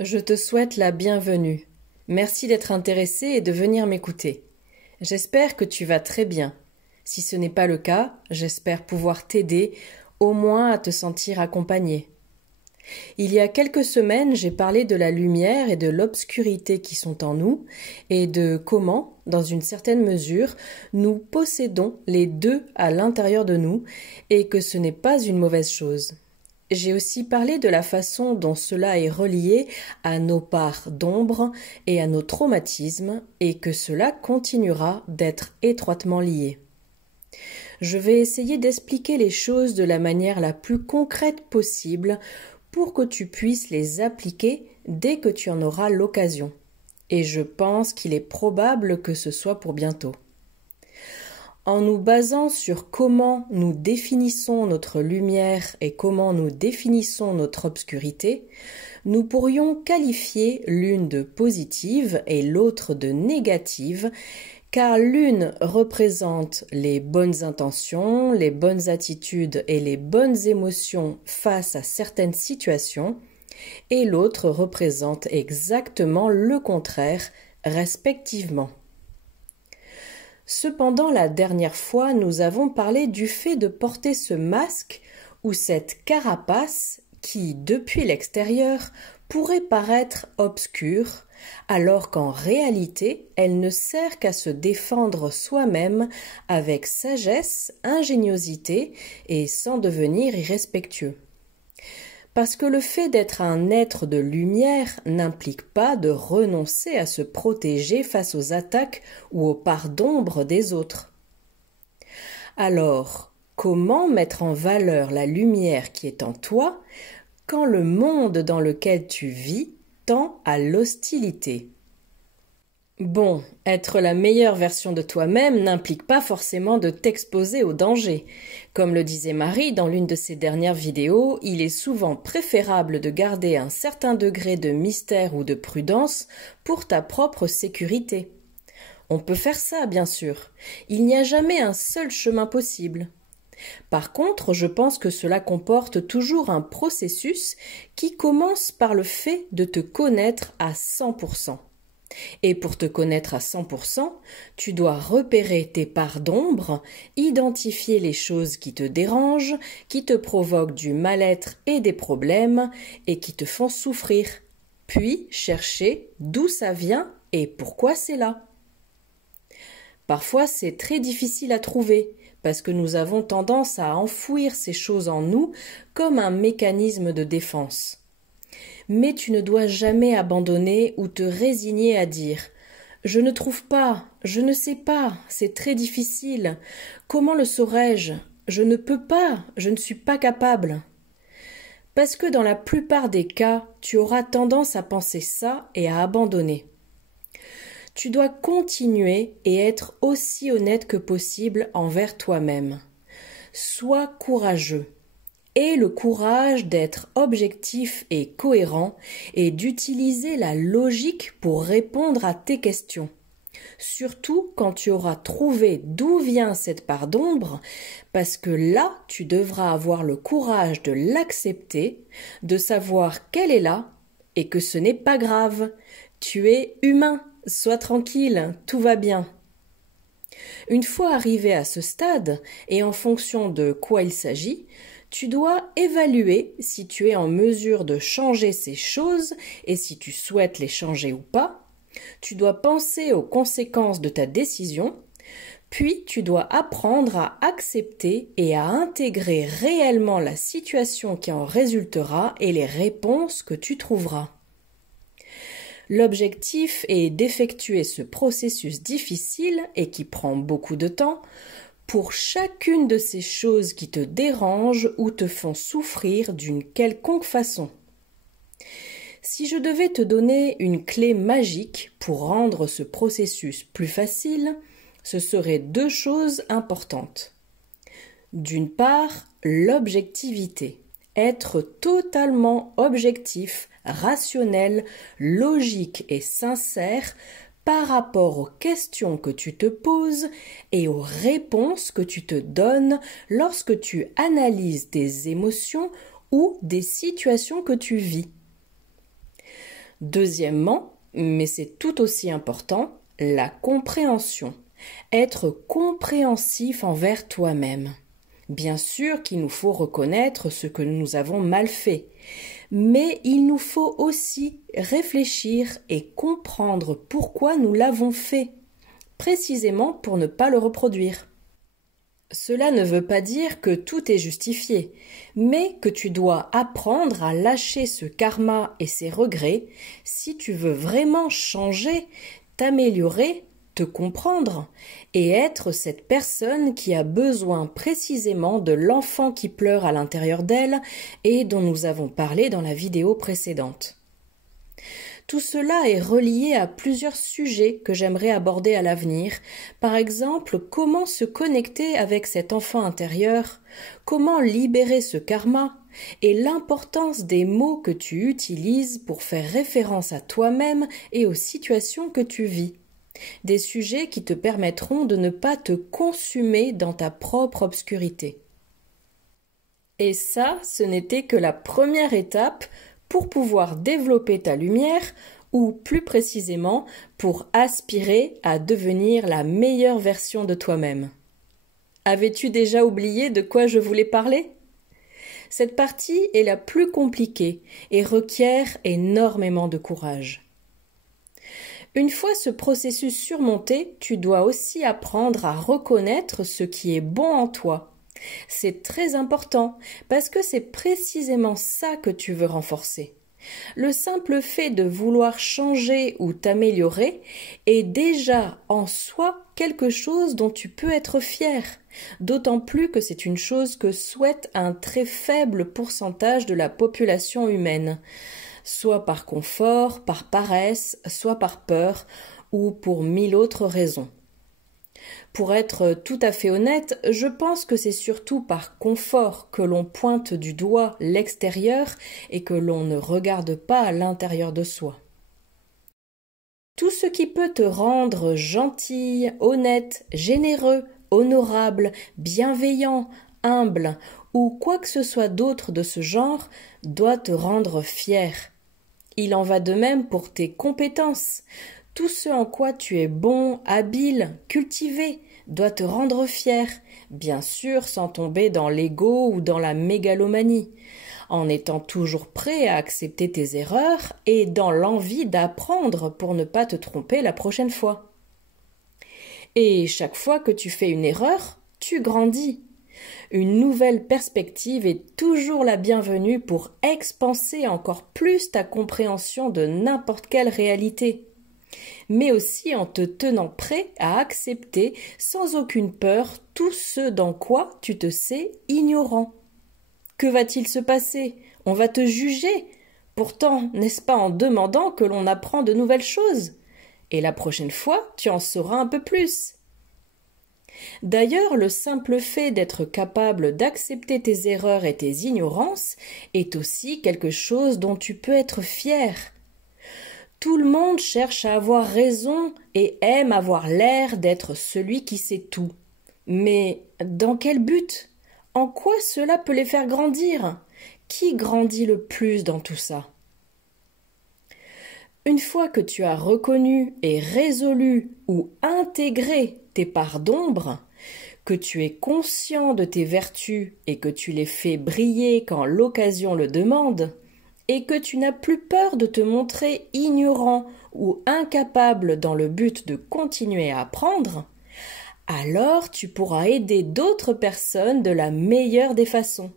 Je te souhaite la bienvenue. Merci d'être intéressé et de venir m'écouter. J'espère que tu vas très bien. Si ce n'est pas le cas, j'espère pouvoir t'aider, au moins à te sentir accompagné. Il y a quelques semaines, j'ai parlé de la lumière et de l'obscurité qui sont en nous et de comment, dans une certaine mesure, nous possédons les deux à l'intérieur de nous et que ce n'est pas une mauvaise chose. J'ai aussi parlé de la façon dont cela est relié à nos parts d'ombre et à nos traumatismes et que cela continuera d'être étroitement lié. Je vais essayer d'expliquer les choses de la manière la plus concrète possible pour que tu puisses les appliquer dès que tu en auras l'occasion. Et je pense qu'il est probable que ce soit pour bientôt. En nous basant sur comment nous définissons notre lumière et comment nous définissons notre obscurité, nous pourrions qualifier l'une de positive et l'autre de négative, car l'une représente les bonnes intentions, les bonnes attitudes et les bonnes émotions face à certaines situations, et l'autre représente exactement le contraire, respectivement. Cependant, la dernière fois, nous avons parlé du fait de porter ce masque ou cette carapace qui, depuis l'extérieur, pourrait paraître obscure, alors qu'en réalité, elle ne sert qu'à se défendre soi-même avec sagesse, ingéniosité et sans devenir irrespectueux. Parce que le fait d'être un être de lumière n'implique pas de renoncer à se protéger face aux attaques ou aux parts d'ombre des autres. Alors, comment mettre en valeur la lumière qui est en toi quand le monde dans lequel tu vis tend à l'hostilité? Bon, être la meilleure version de toi-même n'implique pas forcément de t'exposer au danger. Comme le disait Marie dans l'une de ses dernières vidéos, il est souvent préférable de garder un certain degré de mystère ou de prudence pour ta propre sécurité. On peut faire ça, bien sûr. Il n'y a jamais un seul chemin possible. Par contre, je pense que cela comporte toujours un processus qui commence par le fait de te connaître à 100%. Et pour te connaître à 100%, tu dois repérer tes parts d'ombre, identifier les choses qui te dérangent, qui te provoquent du mal-être et des problèmes, et qui te font souffrir, puis chercher d'où ça vient et pourquoi c'est là. Parfois, c'est très difficile à trouver, parce que nous avons tendance à enfouir ces choses en nous comme un mécanisme de défense. Mais tu ne dois jamais abandonner ou te résigner à dire « Je ne trouve pas, je ne sais pas, c'est très difficile, comment le saurais-je? Je ne peux pas, je ne suis pas capable. » Parce que dans la plupart des cas, tu auras tendance à penser ça et à abandonner. Tu dois continuer et être aussi honnête que possible envers toi-même. Sois courageux. Aie le courage d'être objectif et cohérent et d'utiliser la logique pour répondre à tes questions. Surtout quand tu auras trouvé d'où vient cette part d'ombre, parce que là, tu devras avoir le courage de l'accepter, de savoir qu'elle est là et que ce n'est pas grave. Tu es humain, sois tranquille, tout va bien. Une fois arrivé à ce stade, et en fonction de quoi il s'agit, tu dois évaluer si tu es en mesure de changer ces choses et si tu souhaites les changer ou pas. Tu dois penser aux conséquences de ta décision, puis tu dois apprendre à accepter et à intégrer réellement la situation qui en résultera et les réponses que tu trouveras. L'objectif est d'effectuer ce processus difficile et qui prend beaucoup de temps pour chacune de ces choses qui te dérangent ou te font souffrir d'une quelconque façon. Si je devais te donner une clé magique pour rendre ce processus plus facile, ce seraient deux choses importantes. D'une part, l'objectivité. Être totalement objectif, rationnel, logique et sincère par rapport aux questions que tu te poses et aux réponses que tu te donnes lorsque tu analyses des émotions ou des situations que tu vis. Deuxièmement, mais c'est tout aussi important, la compréhension. Être compréhensif envers toi-même. Bien sûr qu'il nous faut reconnaître ce que nous avons mal fait, mais il nous faut aussi réfléchir et comprendre pourquoi nous l'avons fait, précisément pour ne pas le reproduire. Cela ne veut pas dire que tout est justifié, mais que tu dois apprendre à lâcher ce karma et ces regrets si tu veux vraiment changer, t'améliorer, te comprendre et être cette personne qui a besoin précisément de l'enfant qui pleure à l'intérieur d'elle et dont nous avons parlé dans la vidéo précédente. Tout cela est relié à plusieurs sujets que j'aimerais aborder à l'avenir. Par exemple, comment se connecter avec cet enfant intérieur, comment libérer ce karma et l'importance des mots que tu utilises pour faire référence à toi-même et aux situations que tu vis. Des sujets qui te permettront de ne pas te consumer dans ta propre obscurité. Et ça, ce n'était que la première étape pour pouvoir développer ta lumière ou plus précisément pour aspirer à devenir la meilleure version de toi-même. Avais-tu déjà oublié de quoi je voulais parler ? Cette partie est la plus compliquée et requiert énormément de courage. Une fois ce processus surmonté, tu dois aussi apprendre à reconnaître ce qui est bon en toi. C'est très important parce que c'est précisément ça que tu veux renforcer. Le simple fait de vouloir changer ou t'améliorer est déjà en soi quelque chose dont tu peux être fier, d'autant plus que c'est une chose que souhaite un très faible pourcentage de la population humaine, soit par confort, par paresse, soit par peur ou pour 1000 autres raisons. Pour être tout à fait honnête, je pense que c'est surtout par confort que l'on pointe du doigt l'extérieur et que l'on ne regarde pas à l'intérieur de soi. Tout ce qui peut te rendre gentil, honnête, généreux, honorable, bienveillant, humble ou quoi que ce soit d'autre de ce genre doit te rendre fier. Il en va de même pour tes compétences. Tout ce en quoi tu es bon, habile, cultivé, doit te rendre fier, bien sûr sans tomber dans l'ego ou dans la mégalomanie, en étant toujours prêt à accepter tes erreurs et dans l'envie d'apprendre pour ne pas te tromper la prochaine fois. Et chaque fois que tu fais une erreur, tu grandis. Une nouvelle perspective est toujours la bienvenue pour expanser encore plus ta compréhension de n'importe quelle réalité, mais aussi en te tenant prêt à accepter sans aucune peur tout ce dans quoi tu te sais ignorant. Que va-t-il se passer ? On va te juger. Pourtant, n'est-ce pas en demandant que l'on apprend de nouvelles choses ? Et la prochaine fois, tu en sauras un peu plus. D'ailleurs, le simple fait d'être capable d'accepter tes erreurs et tes ignorances est aussi quelque chose dont tu peux être fier. Tout le monde cherche à avoir raison et aime avoir l'air d'être celui qui sait tout. Mais dans quel but ? En quoi cela peut les faire grandir ? Qui grandit le plus dans tout ça ? Une fois que tu as reconnu et résolu ou intégré tes parts d'ombre, que tu es conscient de tes vertus et que tu les fais briller quand l'occasion le demande, et que tu n'as plus peur de te montrer ignorant ou incapable dans le but de continuer à apprendre, alors tu pourras aider d'autres personnes de la meilleure des façons.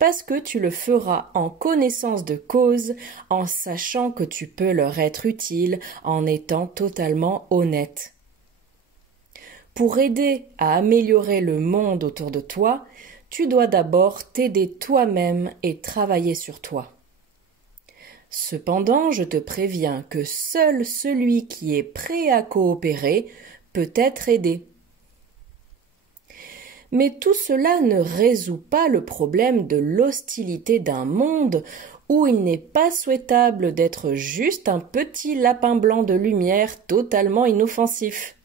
Parce que tu le feras en connaissance de cause, en sachant que tu peux leur être utile, en étant totalement honnête. Pour aider à améliorer le monde autour de toi, tu dois d'abord t'aider toi-même et travailler sur toi. Cependant, je te préviens que seul celui qui est prêt à coopérer peut être aidé. Mais tout cela ne résout pas le problème de l'hostilité d'un monde où il n'est pas souhaitable d'être juste un petit lapin blanc de lumière totalement inoffensif.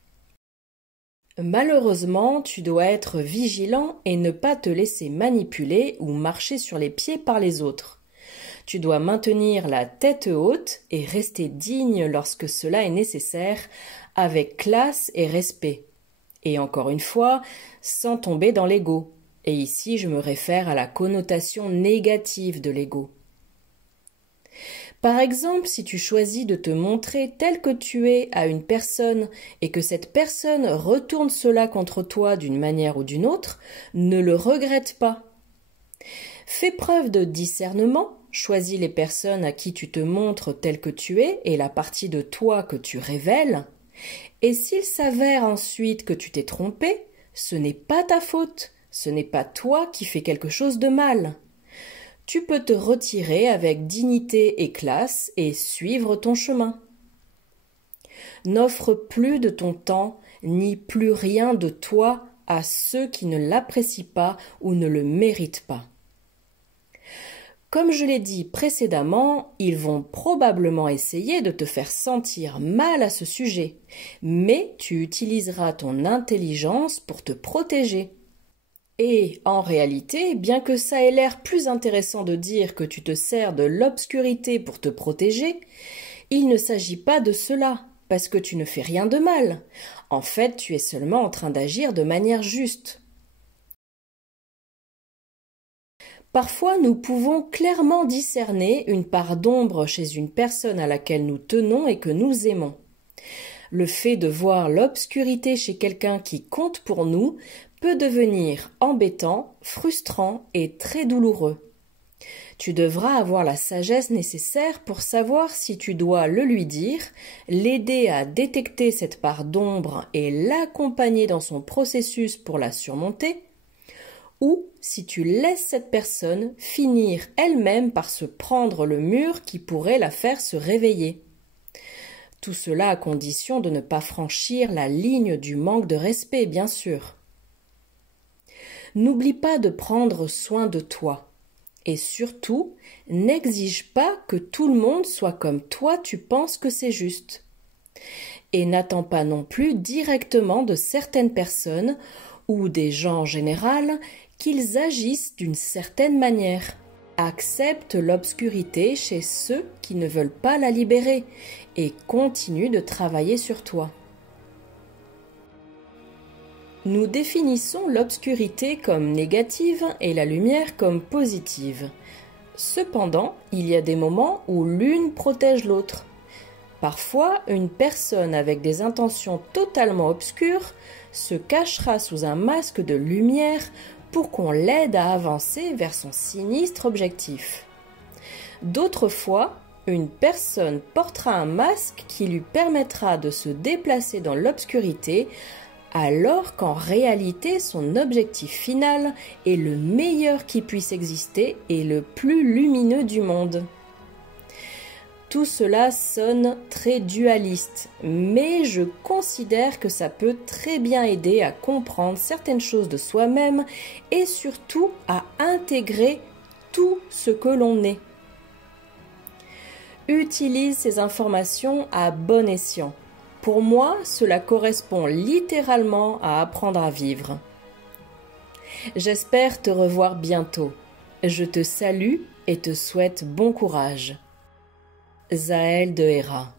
Malheureusement, tu dois être vigilant et ne pas te laisser manipuler ou marcher sur les pieds par les autres. Tu dois maintenir la tête haute et rester digne lorsque cela est nécessaire, avec classe et respect. Et encore une fois, sans tomber dans l'ego. Et ici, je me réfère à la connotation négative de l'ego. Par exemple, si tu choisis de te montrer tel que tu es à une personne et que cette personne retourne cela contre toi d'une manière ou d'une autre, ne le regrette pas. Fais preuve de discernement, choisis les personnes à qui tu te montres tel que tu es et la partie de toi que tu révèles. Et s'il s'avère ensuite que tu t'es trompé, ce n'est pas ta faute, ce n'est pas toi qui fais quelque chose de mal. Tu peux te retirer avec dignité et classe et suivre ton chemin. N'offre plus de ton temps, ni plus rien de toi à ceux qui ne l'apprécient pas ou ne le méritent pas. Comme je l'ai dit précédemment, ils vont probablement essayer de te faire sentir mal à ce sujet, mais tu utiliseras ton intelligence pour te protéger. Et, en réalité, bien que ça ait l'air plus intéressant de dire que tu te sers de l'obscurité pour te protéger, il ne s'agit pas de cela, parce que tu ne fais rien de mal. En fait, tu es seulement en train d'agir de manière juste. Parfois, nous pouvons clairement discerner une part d'ombre chez une personne à laquelle nous tenons et que nous aimons. Le fait de voir l'obscurité chez quelqu'un qui compte pour nous peut devenir embêtant, frustrant et très douloureux. Tu devras avoir la sagesse nécessaire pour savoir si tu dois le lui dire, l'aider à détecter cette part d'ombre et l'accompagner dans son processus pour la surmonter, ou si tu laisses cette personne finir elle-même par se prendre le mur qui pourrait la faire se réveiller. Tout cela à condition de ne pas franchir la ligne du manque de respect, bien sûr. N'oublie pas de prendre soin de toi. Et surtout, n'exige pas que tout le monde soit comme toi tu penses que c'est juste. Et n'attends pas non plus directement de certaines personnes ou des gens en général qu'ils agissent d'une certaine manière. Accepte l'obscurité chez ceux qui ne veulent pas la libérer et continue de travailler sur toi. Nous définissons l'obscurité comme négative et la lumière comme positive. Cependant, il y a des moments où l'une protège l'autre. Parfois, une personne avec des intentions totalement obscures se cachera sous un masque de lumière pour qu'on l'aide à avancer vers son sinistre objectif. D'autres fois, une personne portera un masque qui lui permettra de se déplacer dans l'obscurité alors qu'en réalité son objectif final est le meilleur qui puisse exister et le plus lumineux du monde. Tout cela sonne très dualiste, mais je considère que ça peut très bien aider à comprendre certaines choses de soi-même et surtout à intégrer tout ce que l'on est. Utilise ces informations à bon escient. Pour moi, cela correspond littéralement à apprendre à vivre. J'espère te revoir bientôt. Je te salue et te souhaite bon courage. Zaël de Héra.